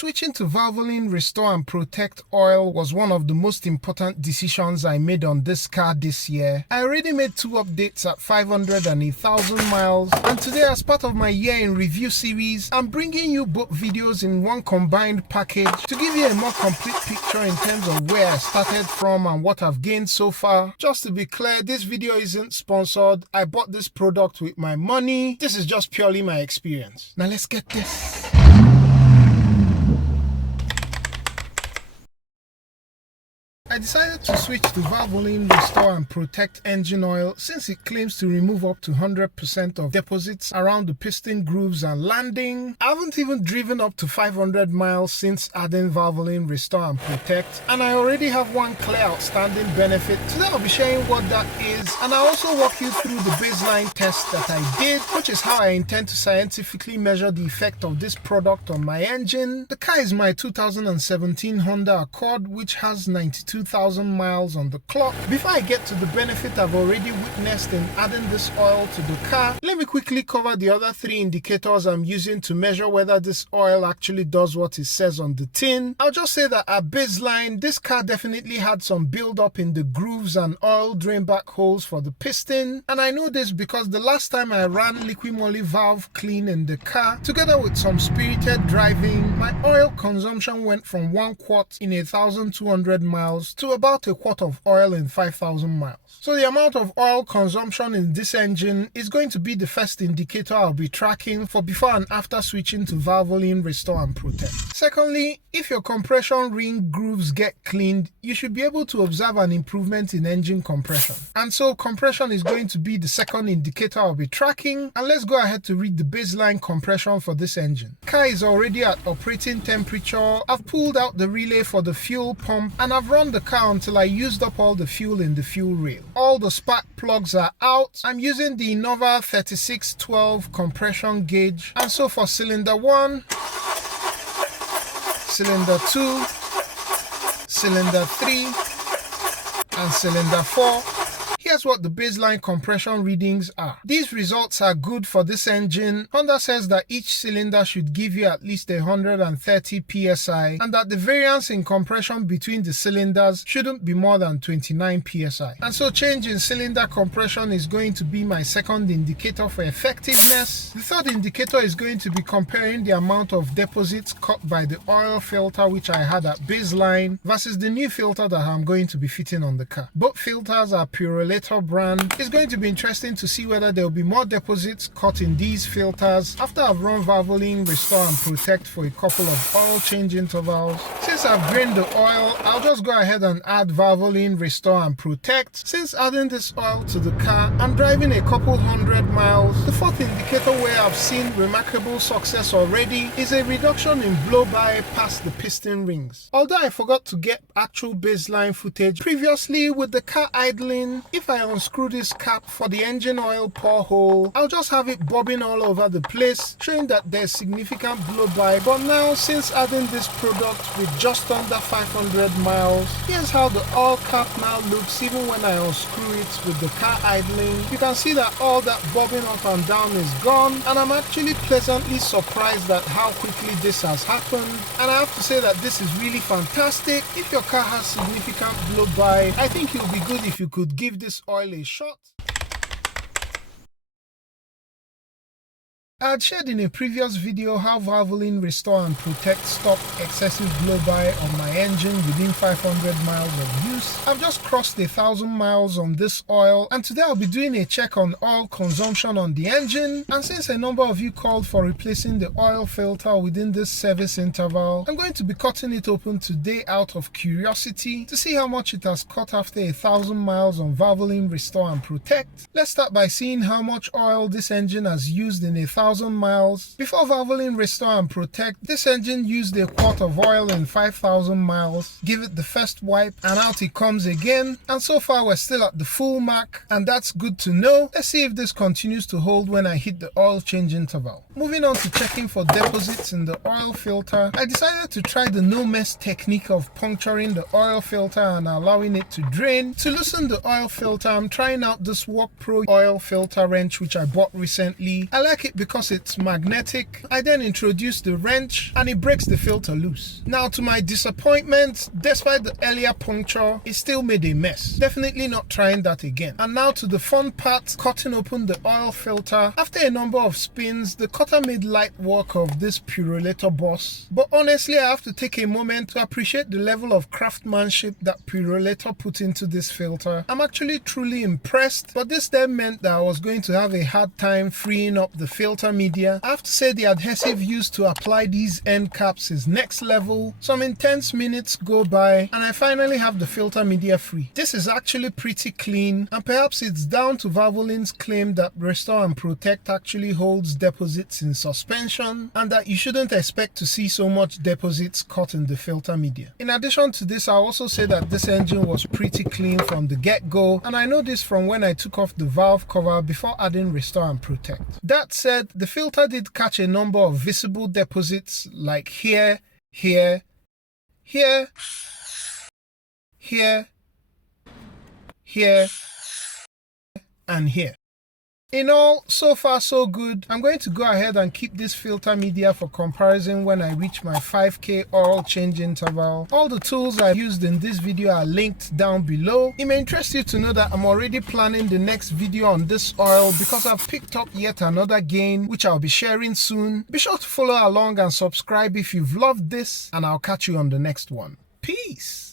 Switching to Valvoline Restore and Protect oil was one of the most important decisions I made on this car this year. I already made 2 updates at 500 and 1,000 miles, and today as part of my year in review series, I'm bringing you both videos in one combined package to give you a more complete picture in terms of where I started from and what I've gained so far. Just to be clear, this video isn't sponsored. I bought this product with my money. This is just purely my experience. Now let's get this. I decided to switch to Valvoline Restore and Protect engine oil since it claims to remove up to 100% of deposits around the piston grooves and landing. I haven't even driven up to 500 miles since adding Valvoline Restore and Protect, and I already have one clear outstanding benefit. Today I'll be sharing what that is, and I'll also walk you through the baseline test that I did, which is how I intend to scientifically measure the effect of this product on my engine. The car is my 2017 Honda Accord, which has 92,000 miles on the clock. Before I get to the benefit I've already witnessed in adding this oil to the car, let me quickly cover the other 3 indicators I'm using to measure whether this oil actually does what it says on the tin. I'll just say that at baseline, this car definitely had some build up in the grooves and oil drain back holes for the piston, and I know this because the last time I ran liquid moly valve clean in the car, together with some spirited driving, my oil consumption went from 1 quart in 1,200 miles to about a quart of oil in 5,000 miles. So the amount of oil consumption in this engine is going to be the first indicator I'll be tracking for before and after switching to Valvoline Restore and Protect. Secondly, if your compression ring grooves get cleaned, you should be able to observe an improvement in engine compression. And so compression is going to be the second indicator I'll be tracking, and let's go ahead to read the baseline compression for this engine. Car is already at operating temperature. I've pulled out the relay for the fuel pump, and I've run the car until I used up all the fuel in the fuel rail. All the spark plugs are out. I'm using the Innova 3612 compression gauge, and so for cylinder 1, cylinder 2, cylinder 3, and cylinder 4, here's what the baseline compression readings are. These results are good for this engine. Honda says that each cylinder should give you at least 130 psi, and that the variance in compression between the cylinders shouldn't be more than 29 psi. And so change in cylinder compression is going to be my second indicator for effectiveness. The third indicator is going to be comparing the amount of deposits cut by the oil filter which I had at baseline versus the new filter that I'm going to be fitting on the car. Both filters are Purolator brand. It's going to be interesting to see whether there will be more deposits cut in these filters after I've run Valvoline Restore and Protect for a couple of oil change intervals. Since I've drained the oil, I'll just go ahead and add Valvoline Restore and Protect. Since adding this oil to the car, I'm driving a couple 100 miles. The fourth indicator where I've seen remarkable success already is a reduction in blow-by past the piston rings. Although I forgot to get actual baseline footage previously with the car idling, if I unscrew this cap for the engine oil pour hole, I'll just have it bobbing all over the place, showing that there's significant blow-by. But now, since adding this product with just under 500 miles, here's how the oil cap now looks even when I unscrew it with the car idling. You can see that all that bobbing up and down is gone, and I'm actually pleasantly surprised at how quickly this has happened. And I have to say that this is really fantastic. If your car has significant blow-by, I think it would be good if you could give this oil a shot. I had shared in a previous video how Valvoline Restore and Protect stopped excessive blow-by on my engine within 500 miles of use. I've just crossed 1,000 miles on this oil, and today I'll be doing a check on oil consumption on the engine. And since a number of you called for replacing the oil filter within this service interval, I'm going to be cutting it open today out of curiosity to see how much it has cut after 1,000 miles on Valvoline Restore and Protect. Let's start by seeing how much oil this engine has used in 1,000 miles. Before Valvoline Restore and Protect, this engine used a quart of oil in 5,000 miles. Give it the first wipe and out it comes again, and so far we're still at the full mark, and that's good to know. Let's see if this continues to hold when I hit the oil change interval. Moving on to checking for deposits in the oil filter, I decided to try the no mess technique of puncturing the oil filter and allowing it to drain. To loosen the oil filter, I'm trying out this Work Pro oil filter wrench which I bought recently. I like it because because it's magnetic. I then introduced the wrench and it breaks the filter loose. Now to my disappointment, despite the earlier puncture, it still made a mess. Definitely not trying that again. And now to the fun part, cutting open the oil filter. After a number of spins, the cutter made light work of this purolator boss. But honestly, I have to take a moment to appreciate the level of craftsmanship that purolator put into this filter. I'm actually truly impressed, but this then meant that I was going to have a hard time freeing up the filter media. I have to say the adhesive used to apply these end caps is next level. Some intense minutes go by and I finally have the filter media free. This is actually pretty clean, and perhaps it's down to Valvoline's claim that Restore and Protect actually holds deposits in suspension and that you shouldn't expect to see so much deposits caught in the filter media. In addition to this, I'll also say that this engine was pretty clean from the get-go, and I know this from when I took off the valve cover before adding Restore and Protect. That said, the filter did catch a number of visible deposits like here, here, here, here, here, and here. In all, so far so good. I'm going to go ahead and keep this filter media for comparison when I reach my 5K oil change interval. All the tools I used in this video are linked down below. It may interest you to know that I'm already planning the next video on this oil because I've picked up yet another gain which I'll be sharing soon. Be sure to follow along and subscribe if you've loved this, and I'll catch you on the next one. Peace!